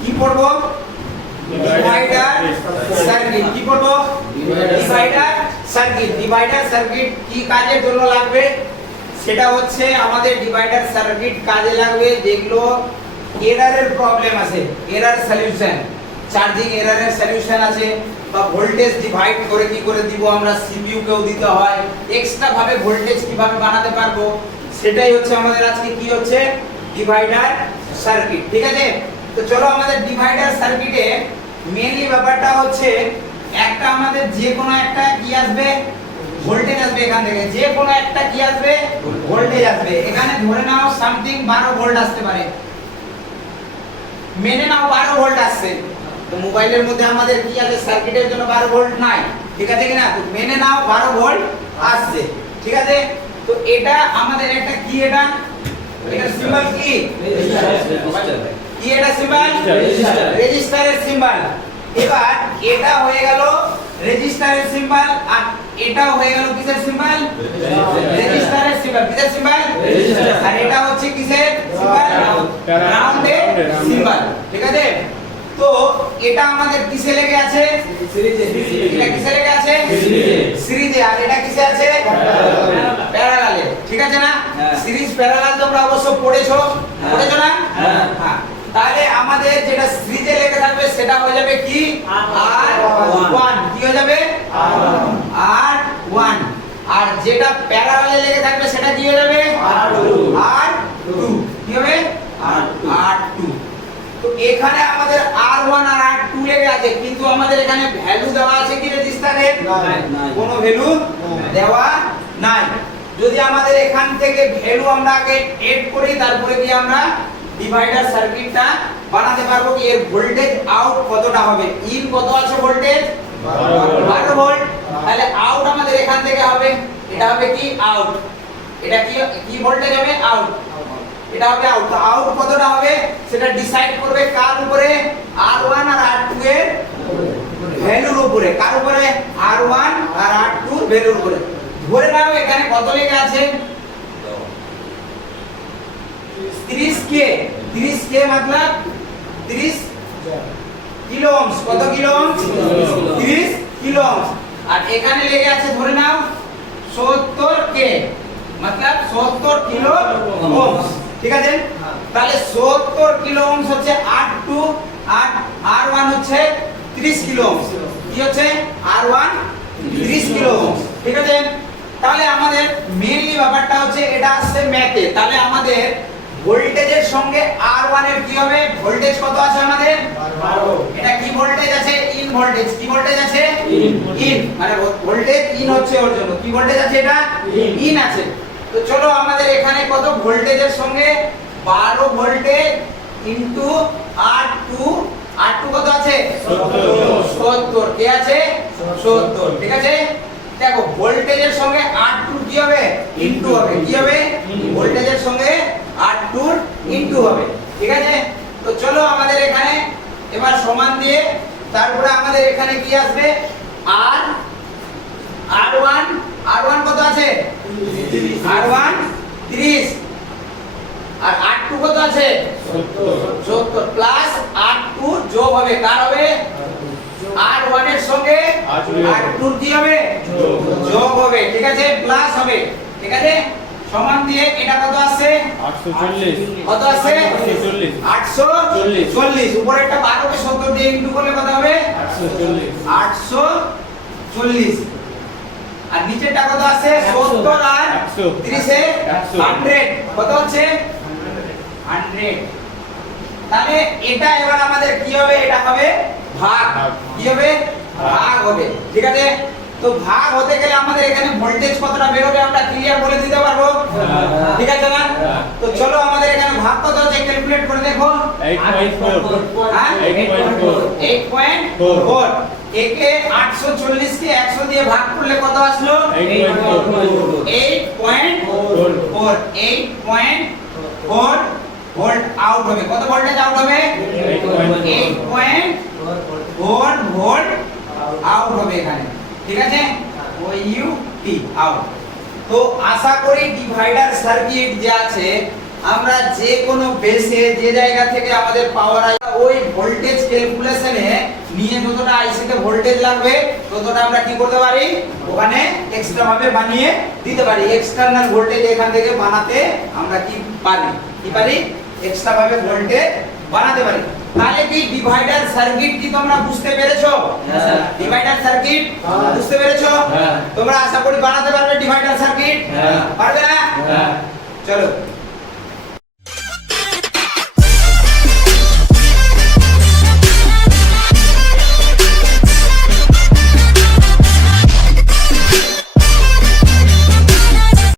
কি পড়বো? Divider circuit. কি পড়বো? Divider circuit. ডিভাইডার সার্কিট কি কাজের জন্য লাগবে? সেটা হচ্ছে আমাদের ডিভাইডার সার্কিট কাজে লাগবে যেগুলো এররের প্রবলেম আছে, এরর সলিউশন, চার্জিং এররের সলিউশন আছে, বা ভোল্টেজ ডিভাইড করে কি করে দিব আমরা, সিপিইউ কেও দিতে হয়, এক্সট্রা ভাবে ভোল্টেজ কিভাবে বানাতে পারবো, সেটাই হচ্ছে আমাদের আজকে কি হচ্ছে ডিভাইডার সার্কিট। ঠিক আছে, তো চলো আমাদের ডিভাইডার সার্কিটে মেইনলি ব্যাপারটা হচ্ছে একটা আমাদের যে কোনো একটা কি আসবে, ভোল্টেজ আসবে। এখান থেকে যে কোনো একটা কি আসবে, ভোল্টেজ আসবে। এখানে ধরে নাও সামথিং 12 ভোল্ট আসতে পারে, মেনে নাও 12 ভোল্ট আসছে। তো মোবাইলের মধ্যে আমাদের কি আছে, সার্কিটের জন্য 12 ভোল্ট নাই, ঠিক আছে কিনা? তো মেনে নাও 12 ভোল্ট আসছে, ঠিক আছে। তো এটা আমাদের একটা কি, এটা সিম্বল কি, কি এটা সিম্বল, রেজিস্টারের সিম্বল। এবার এটা হয়ে গেল রেজিস্টারের সিম্বল, আর এটা হয়ে গেল কিসের সিম্বল, রেজিস্টারের সিম্বল। কিসের সিম্বল? আর এটা হচ্ছে কিসের সিম্বল, গ্রাউন্ডের সিম্বল, ঠিক আছে। তো এটা আমাদের কিসে লেগে আছে, সিরিজে। এটা কিসে লেগে আছে, সিরিজে। আর এটা কিসে আছে, প্যারালালে, ঠিক আছে না? সিরিজ প্যারালাল তোমরা অবশ্য পড়েছো, পড়েছো না? হ্যাঁ। তাহলে আমাদের যেটা সিরিজে লেগে থাকবে সেটা হয়ে যাবে কি, R1। কি হয়ে যাবে, R1। আর যেটা প্যারালালে লেগে থাকবে সেটা কি হয়ে যাবে, R2। কি হবে, R2। তো এখানে আমাদের R1 আর R2 লেগে আছে, কিন্তু আমাদের এখানে ভ্যালু দেওয়া আছে কি রেজিস্টারে? কোনো ভ্যালু দেওয়া নাই। যদি আমাদের এখান থেকে ভ্যালু আমরা আগে এড করি, তারপরে কি আমরা ডিভাইডার সার্কিটটা বানাতে পারবো। কি এর ভোল্টেজ আউট কতটা হবে, ইন কত আছে ভোল্টেজ, 12 ভোল্ট। তাহলে আউট আমাদের এখান থেকে হবে, এটা হবে কি আউট, এটা কি কি ভোল্টেজ হবে, আউট, এটা হবে আউট। তো আউট কতটা হবে সেটা ডিসাইড করবে কার উপরে, R1 আর R2 এর ভ্যালুর উপরে। কার উপরে, R1 আর R2 এর ভ্যালুর উপরে। ধরে নাও এখানে কত লেগে আছে, 30k। 30k मतलब 30 কিলো ওহমস। কত কিলো ওহমস, 30 কিলো ওহমস। আর এখানে লেগে আছে ধরে নাও 70k मतलब 70 কিলো ওহমস, ঠিক আছে। তাহলে 70 কিলো ওহমস হচ্ছে R2, আর R1 হচ্ছে 30 কিলো ওহমস। কি হচ্ছে, R1 30 কিলো ওহমস, ঠিক আছে। তাহলে আমাদের মেইনলি ব্যাপারটা হচ্ছে এটা আসছে ম্যাথে। তাহলে আমাদের ভোল্টেজের সঙ্গে R1 এর কি হবে, ভোল্টেজ কত আছে আমাদের, 12। এটা কি ভোল্টেজ আছে, ইন ভোল্টেজ। কি ভোল্টেজ আছে, ইন, মানে ভোল্টেজ ইন হচ্ছে ওর জন্য কি ভোল্টেজ আছে, এটা ইন আছে। তো চলো আমাদের এখানে কত ভোল্টেজের সঙ্গে 12 ভোল্টেজ ইনটু R2। R2 কত আছে, 70। কে আছে, 70, ঠিক আছে। দেখো ভোল্টেজের সঙ্গে R2 কি হবে, ইনটু হবে। কি হবে, ভোল্টেজের সঙ্গে R2 ইনটু হবে, ঠিক আছে। তো চলো আমাদের এখানে এবার সমান দিয়ে তারপরে আমাদের এখানে কি আসবে, R1 কত আছে, R1 30, আর R2 কত আছে, 70 প্লাস R2 যোগ হবে, কার হবে, R1 এর সঙ্গে R2 কি হবে, যোগ হবে, ঠিক আছে, প্লাস হবে, ঠিক আছে। সমান দিয়ে এটা কত আসছে, 840। কত আসছে, 840। উপরে একটা 12 কে 70 দিয়ে ইনটু করলে কত হবে, 840। আর নিচেরটা কত আছে, 70 আর 30 এ 100, কত হচ্ছে 100। তাহলে এটা এবার আমাদের কি হবে, এটা হবে ভাগ। কি হবে, ভাগ হবে, ঠিক আছে। তো ভাগ হতে গেলে আমাদের এখানে ভোল্টেজ কতটা বের হবে আমরা ক্লিয়ার বলে দিতে পারবো, ঠিক আছে না? তো চলো আমাদের এখানে ভাগ কত হচ্ছে ক্যালকুলেট করে দেখো, 8.4। একে 840 কে 100 দিয়ে ভাগ করলে কত আসলো, 8.4। 8.4 ভোল্ট আউট হবে। কত ভোল্টেজ আউট হবে, 8.4 ভোল্ট আউট হবে এখানে, ঠিক আছে, ওইউটি আউট। তো আশা করি ডিভাইডার সার্কিট যে আছে আমরা যে কোনো বেসে যে জায়গা থেকে আমাদের পাওয়ার আসে ওই ভোল্টেজ ক্যালকুলেশনে নিয়ে যতটা আইসিতে ভোল্টেজ লাগবে ততটা আমরা কি করতে পারি ওখানে এক্সট্রা ভাবে বানিয়ে দিতে পারি। এক্সটারনাল ভোল্টেজ এখান থেকে বানাতে আমরা কি পারি এক্সট্রা ভাবে ভোল্টেজ বানাতে পারি। তাহলে কি ডিভাইডার সার্কিট কি তোমরা বুঝতে পেরেছো? ডিভাইডার সার্কিট বুঝতে পেরেছো? তোমরা আশা করি বানাতে পারবে ডিভাইডার সার্কিট, পারবে না? চলো